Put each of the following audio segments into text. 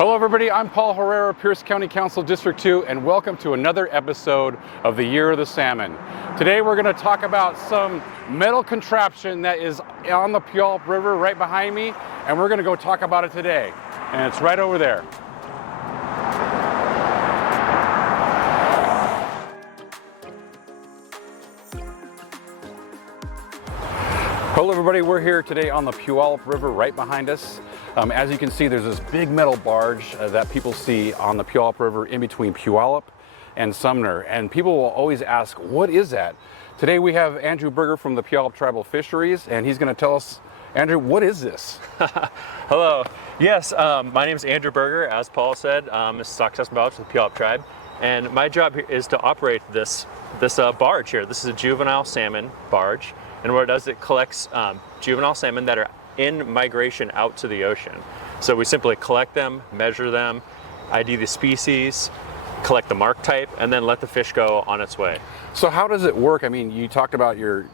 Hello everybody, I'm Paul Herrera, Pierce County Council District 2, and welcome to another episode of the Year of the Salmon. Today we're going to talk about some metal contraption that is on the Puyallup River right behind me, and we're going to go talk about it today. And it's right over there. Hello everybody, we're here today on the Puyallup River right behind us. As you can see, there's this big metal barge that people see on the Puyallup River in between Puyallup and Sumner. And people will always ask, what is that? Today we have Andrew Berger from the Puyallup Tribal Fisheries, and he's going to tell us, Andrew, what is this? Hello. Yes, my name is Andrew Berger, as Paul said. I'm a stock assessment biologist with the Puyallup Tribe. And my job here is to operate this barge here. This is a juvenile salmon barge. And what it does, it collects juvenile salmon that are in migration out to the ocean. So we simply collect them, measure them, ID the species, collect the mark type, and then let the fish go on its way. So how does it work? I mean, you talked about your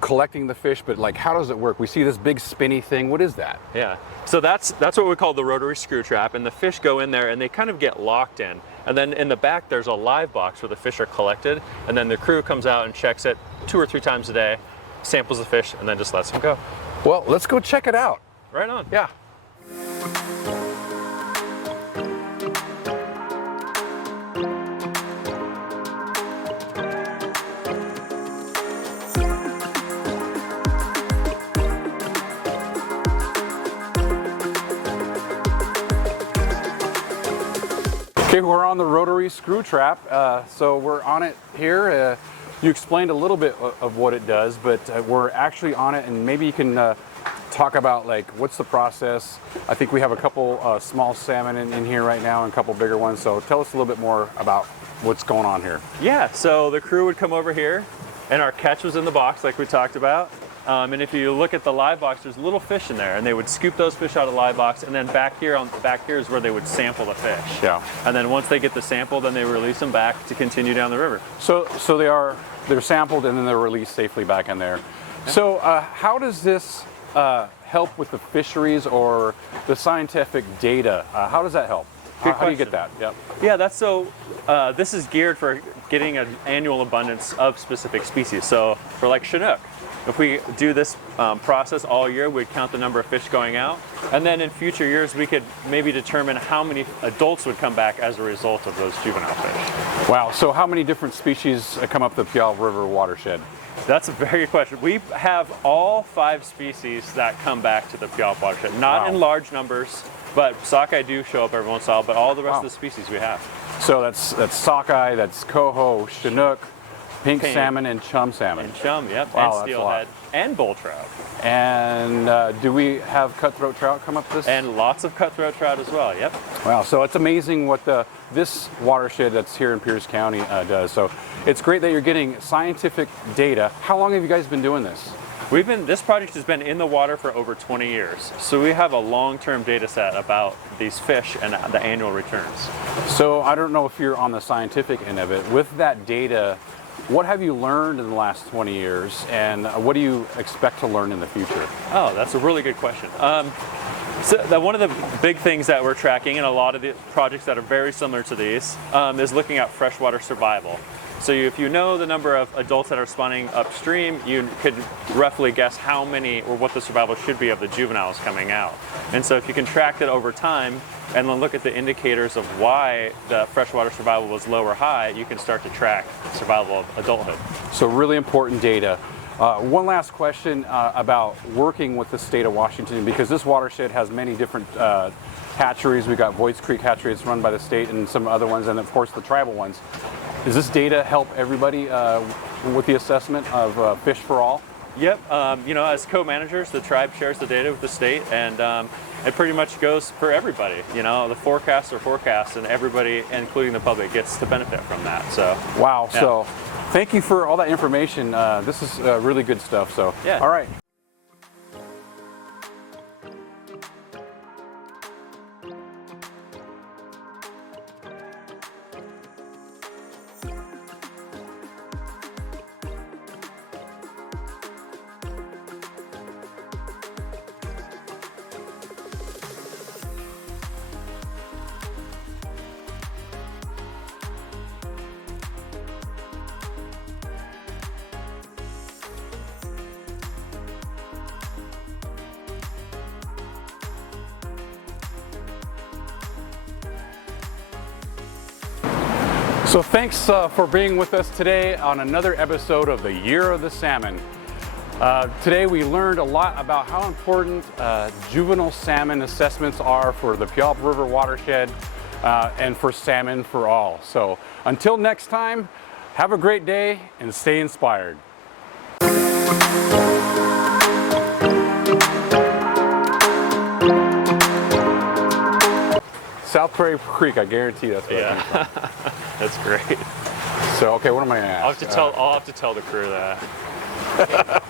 collecting the fish, but like, how does it work? We see this big spinny thing. What is that? Yeah. So that's what we call the rotary screw trap, and the fish go in there and they kind of get locked in. And then in the back there's a live box where the fish are collected, and then the crew comes out and checks it 2 or 3 times a day, samples the fish, and then just lets them go. Well, let's go check it out. Right on. Yeah. Okay, we're on the rotary screw trap, so we're on it here. You explained a little bit of what it does, but we're actually on it, and maybe you can talk about like what's the process. I think we have a couple small salmon in here right now and a couple bigger ones, so tell us a little bit more about what's going on here. Yeah, so the crew would come over here, and our catch was in the box like we talked about. And if you look at the live box, there's little fish in there, and they would scoop those fish out of the live box, and then back here is where they would sample the fish. Yeah. And then once they get the sample, then they release them back to continue down the river. So they're sampled and then they're released safely back in there. Yeah. So how does this help with the fisheries or the scientific data? How does that help? How do you get that? Yep. Yeah, this is geared for getting an annual abundance of specific species. So for like Chinook, if we do this process all year, we'd count the number of fish going out. And then in future years, we could maybe determine how many adults would come back as a result of those juvenile fish. Wow, so how many different species come up the Puyallup River watershed? That's a very good question. We have all 5 species that come back to the Puyallup watershed. Not in large numbers, but sockeye do show up every once in a while, but all the rest of the species we have. So that's sockeye, that's coho, Chinook, pink salmon, and chum salmon. And chum, yep. Wow, and steelhead, and bull trout. And do we have cutthroat trout come up this? And lots of cutthroat trout as well, yep. Wow, so it's amazing what this watershed that's here in Pierce County does. So it's great that you're getting scientific data. How long have you guys been doing this? This project has been in the water for over 20 years. So we have a long-term data set about these fish and the annual returns. So I don't know if you're on the scientific end of it. With that data, what have you learned in the last 20 years, and what do you expect to learn in the future? Oh, that's a really good question. One of the big things that we're tracking in a lot of the projects that are very similar to these is looking at freshwater survival. So if you know the number of adults that are spawning upstream, you could roughly guess how many or what the survival should be of the juveniles coming out. And so if you can track that over time and then look at the indicators of why the freshwater survival was low or high, you can start to track survival of adulthood. So really important data. One last question about working with the state of Washington, because this watershed has many different hatcheries. We've got Voights Creek Hatchery, it's run by the state, and some other ones, and of course the tribal ones. Does this data help everybody with the assessment of fish for all? Yep, as co-managers, the tribe shares the data with the state, and it pretty much goes for everybody. The forecasts are forecasts, and everybody, including the public, gets to benefit from that. So wow. Yeah. So thank you for all that information. This is really good stuff. So yeah. All right. So thanks for being with us today on another episode of the Year of the Salmon. Today we learned a lot about how important juvenile salmon assessments are for the Puyallup River watershed and for salmon for all. So until next time, have a great day and stay inspired. South Prairie Creek, I guarantee that's what I think. That's great. So, okay, what am I gonna ask? I'll have to tell the crew that.